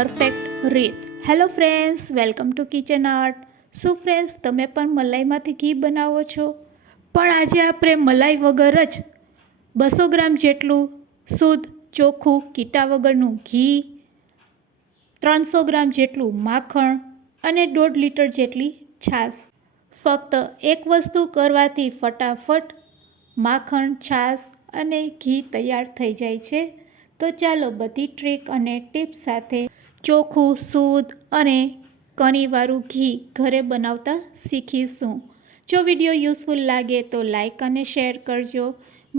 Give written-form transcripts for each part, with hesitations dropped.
Perfect રીત. Hello friends, welcome to kitchen art. શું friends, તમે પણ મલાઈમાંથી ઘી બનાવો છો? પણ આજે આપણે મલાઈ વગર જ 200 ગ્રામ જેટલું શુદ્ધ ચોખ્ખું કીટા વગરનું ઘી, 300 ગ્રામ જેટલું માખણ અને 1.5 લીટર જેટલી છાશ. ફક્ત એક વસ્તુ કરવાથી ફટાફટ માખણ, છાશ અને ઘી તૈયાર થઈ જાય છે. તો ચાલો બધી ટ્રીક અને ટિપ્સ સાથે ચોખ્ખું, શુદ્ધ અને કણીવાળું ઘી ઘરે બનાવતા શીખીશું. જો વિડીયો યુઝફુલ લાગે તો લાઈક અને શેર કરજો.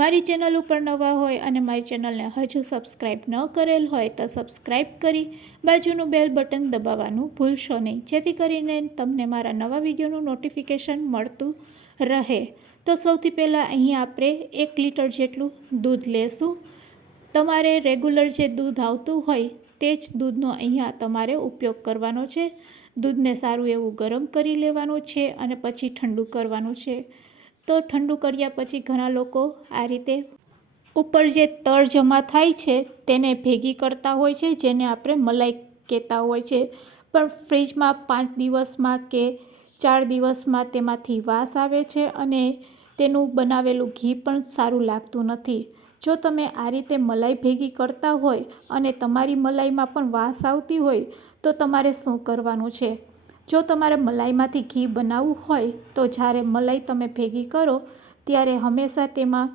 મારી ચેનલ ઉપર નવા હોય અને મારી ચેનલને હજુ સબસ્ક્રાઈબ ન કરેલ હોય તો સબસ્ક્રાઈબ કરી બાજુનું બેલ બટન દબાવવાનું ભૂલશો નહીં, જેથી કરીને તમને મારા નવા વિડીયોનું નોટિફિકેશન મળતું રહે. તો સૌથી પહેલાં અહીં આપણે 1 લીટર જેટલું દૂધ લેશું. તમારે રેગ્યુલર જે દૂધ આવતું હોય તે જ દૂધનો અહીંયા તમારે ઉપયોગ કરવાનો છે. દૂધને સારું એવું ગરમ કરી લેવાનું છે અને પછી ઠંડુ કરવાનું છે. તો ઠંડુ કર્યા પછી ઘણા લોકો આ રીતે ઉપર જે તળ જમા થાય છે તેને ભેગી કરતા હોય છે, જેને આપણે મલાઈ કહેતા હોય છે. પણ ફ્રીજમાં 5 દિવસમાં કે 4 દિવસમાં તેમાંથી વાસ આવે છે અને તેનું બનાવેલું ઘી પણ સારું લાગતું નથી. જો તમે આ રીતે મલાઈ ભેગી કરતા હોય અને તમારી મલાઈમાં પણ વાસ આવતી હોય તો તમારે શું કરવાનું છે? જો તમારે મલાઈમાંથી ઘી બનાવવું હોય તો જ્યારે મલાઈ તમે ભેગી કરો ત્યારે હંમેશા તેમાં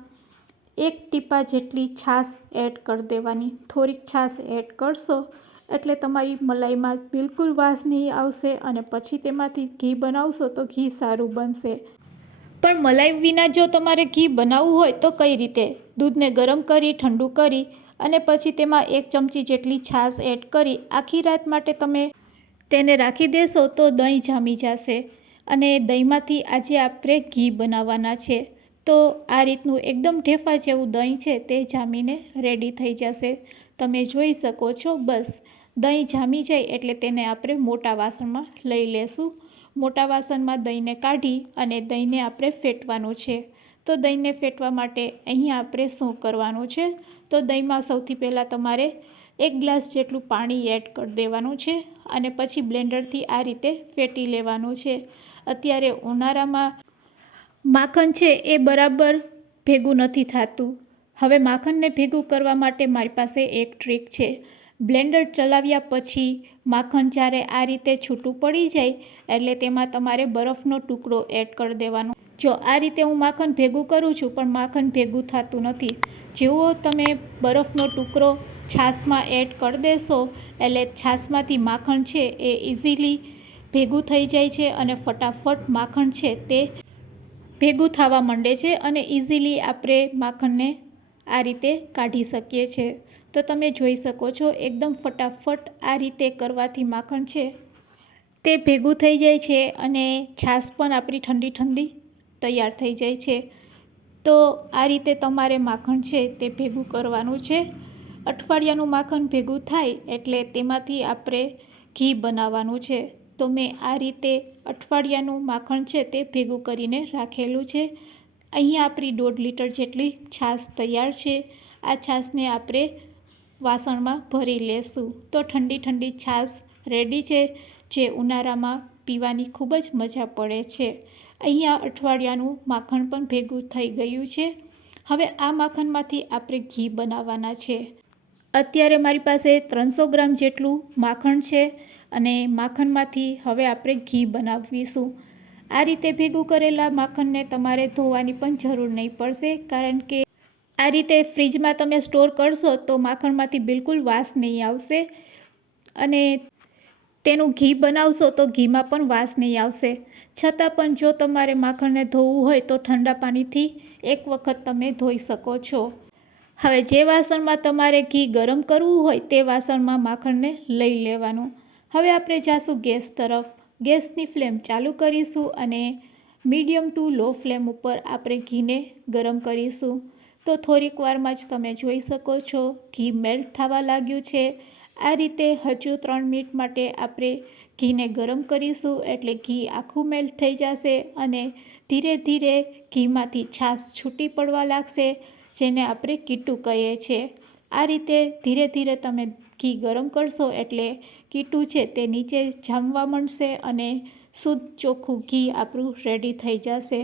1 ટીપા જેટલી છાશ એડ કરી દેવાની. થોડીક છાશ એડ કરશો એટલે તમારી મલાઈમાં બિલકુલ વાસ નહીં આવશે અને પછી તેમાંથી ઘી બનાવશો તો ઘી સારું બનશે. પણ મલાઈ વિના જો તમારે ઘી બનાવવું હોય તો કઈ રીતે? દૂધને ગરમ કરી, ઠંડુ કરી અને પછી તેમાં 1 ચમચી જેટલી છાશ એડ કરી આખી રાત માટે તમે તેને રાખી દેશો તો દહીં જામી જશે અને દહીંમાંથી આજે આપણે ઘી બનાવવાના છે. તો આ રીતનું એકદમ ઢેફા જેવું દહીં છે તે જામીને રેડી થઈ જશે. તમે જોઈ શકો છો. બસ દહીં જામી જાય એટલે તેને આપણે મોટા વાસણમાં લઈ લેશું. મોટા વાસણમાં દહીંને કાઢી અને દહીંને આપણે ફેટવાનું છે. તો દહીંને ફેટવા માટે અહીંયા આપણે શું કરવાનું છે? તો દહીંમાં સૌથી પહેલાં તમારે 1 ગ્લાસ જેટલું પાણી એડ કરી દેવાનું છે અને પછી બ્લેન્ડરથી આ રીતે ફેટી લેવાનું છે. અત્યારે ઉનાળામાં માખણ છે એ બરાબર ભેગું નથી થતું. હવે માખણને ભેગું કરવા માટે મારી પાસે એક ટ્રીક છે. બ્લેન્ડર ચલાવ્યા પછી માખણ જ્યારે આ રીતે છૂટું પડી જાય એટલે તેમાં તમારે બરફનો ટુકડો એડ કરી દેવાનો. જો આ રીતે હું માખણ ભેગું કરું છું પણ માખણ ભેગું થતું નથી. જેવો તમે બરફનો ટુકડો છાશમાં એડ કરી દેશો એટલે છાશમાંથી માખણ છે એ ઇઝીલી ભેગું થઈ જાય છે અને ફટાફટ માખણ છે તે ભેગું થવા માંડે છે અને ઇઝીલી આપણે માખણને આ રીતે કાઢી શકીએ છીએ. તો તમે જોઈ શકો છો એકદમ ફટાફટ આ રીતે કરવાથી માખણ છે તે ભેગું થઈ જાય છે અને છાશ પણ આપણી ઠંડી ઠંડી તૈયાર થઈ જાય છે. તો આ રીતે તમારે માખણ છે તે ભેગું કરવાનું છે. અઠવાડિયાનું માખણ ભેગું થાય એટલે તેમાંથી આપણે ઘી બનાવવાનું છે. તો મેં આ રીતે અઠવાડિયાનું માખણ છે તે ભેગું કરીને રાખેલું છે. અહીંયા આપણી 1.5 લીટર જેટલી છાશ તૈયાર છે. આ છાશને આપણે વાસણમાં ભરી લેશું. તો ઠંડી ઠંડી છાશ રેડી છે, જે ઉનાળામાં પીવાની ખૂબ જ મજા પડે છે. અહીંયા અઠવાડિયાનું માખણ પણ ભેગું થઈ ગયું છે. હવે આ માખણમાંથી આપણે ઘી બનાવવાના છે. અત્યારે મારી પાસે 300 ગ્રામ જેટલું માખણ છે અને માખણમાંથી હવે આપણે ઘી બનાવીશું. આ રીતે ભેગું કરેલા માખણને તમારે ધોવાની પણ જરૂર નહીં પડશે, કારણ કે આ રીતે ફ્રીજમાં તમે સ્ટોર કરશો તો માખણમાંથી બિલકુલ વાસ નહીં આવશે અને તેનું ઘી બનાવશો તો ઘીમાં પણ વાસ નહીં આવશે. છતાં પણ જો તમારે માખણને ધોવું હોય તો ઠંડા પાણીથી એક વખત તમે ધોઈ શકો છો. હવે જે વાસણમાં તમારે ઘી ગરમ કરવું હોય તે વાસણમાં માખણને લઈ લેવાનું. હવે આપણે જાશું ગેસ તરફ. ગેસની ફ્લેમ ચાલુ કરીશું અને મીડિયમ ટુ લો ફ્લેમ ઉપર આપણે ઘીને ગરમ કરીશું. તો થોડીક વારમાં જ તમે જોઈ શકો છો ઘી મેલ્ટ થવા લાગ્યું છે. આ રીતે હજુ 3 મિનિટ માટે આપણે ઘીને ગરમ કરીશું એટલે ઘી આખું મેલ્ટ થઈ જશે અને ધીરે ધીરે ઘીમાંથી છાશ છૂટી પડવા લાગશે, જેને આપણે કીટું કહીએ છીએ. આ રીતે ધીરે ધીરે તમે ઘી ગરમ કરશો એટલે કીટું છે તે નીચે જામવા માંડશે અને શુદ્ધ ચોખ્ખું ઘી આપણું રેડી થઈ જશે।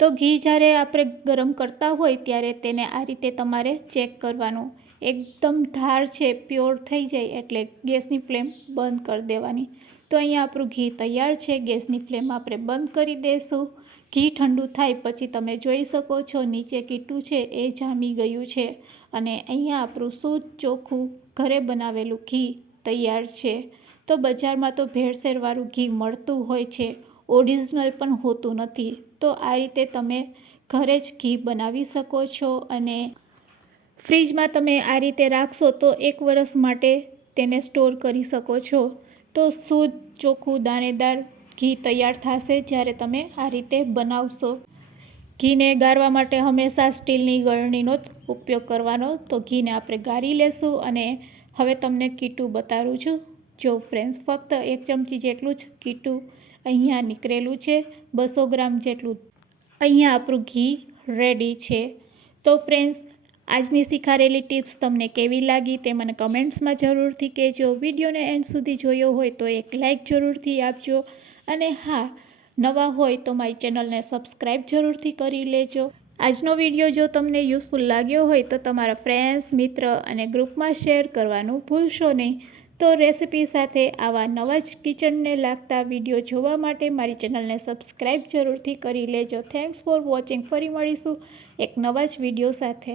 તો ઘી જ્યારે આપણે ગરમ કરતા હોય ત્યારે તેને આ રીતે તમારે ચેક કરવાનું। એકદમ ધાર છે પ્યોર થઈ જાય એટલે ગેસની ફ્લેમ બંધ કરી દેવાની। તો અહીંયા આપણું ઘી તૈયાર છે। ગેસની ફ્લેમ આપણે બંધ કરી દઈશું। ઘી ઠંડુ થાય પછી તમે જોઈ શકો છો નીચે કીટું છે એ જામી ગયું છે અને અહીંયા આપણું શુદ્ધ ચોખ્ખું ઘરે બનાવેલું ઘી તૈયાર છે। તો બજારમાં તો ભેળસેળવાળું ઘી મળતું હોય છે, ઓરિજિનલ પણ હોતું નથી। તો આ રીતે તમે ઘરે જ ઘી બનાવી શકો છો અને ફ્રીજમાં તમે આ રીતે રાખશો તો 1 વર્ષ માટે તેને સ્ટોર કરી શકો છો। તો શુદ્ધ ચોખ્ખું દાણેદાર ઘી તૈયાર થશે જ્યારે તમે આ રીતે બનાવશો। ઘીને ગાળવા માટે હંમેશા સ્ટીલની ગળણીનો જ ઉપયોગ કરવાનો। તો ઘીને આપણે ગાળી લેશું અને હવે તમને કીટું બતાવું છું। જો ફ્રેન્ડ્સ ફક્ત 1 ચમચી જેટલું જ કીટું અહીંયા નીકળેલું છે। 200 ગ્રામ જેટલું અહીંયા આપણું ઘી રેડી છે। તો ફ્રેન્ડ્સ આજની શીખારેલી ટિપ્સ તમને કેવી લાગી તે મને કમેન્ટ્સમાં જરૂરથી કહેજો। વિડીયોને એન્ડ સુધી જોયો હોય તો એક લાઇક જરૂરથી આપજો અને હા, નવા હોય તો મારી ચેનલને સબસ્ક્રાઈબ જરૂરથી કરી લેજો। આજનો વિડીયો જો તમને યુઝફુલ લાગ્યો હોય તો તમારા ફ્રેન્ડ્સ, મિત્ર અને ગ્રુપમાં શેર કરવાનું ભૂલશો નહીં। તો રેસિપી સાથે આવા નવા જ કિચનને લાગતા વિડીયો જોવા માટે મારી ચેનલને સબસ્ક્રાઈબ જરૂરથી કરી લેજો। Thanks for watching. ફરી મળીશું એક નવા જ વિડીયો સાથે।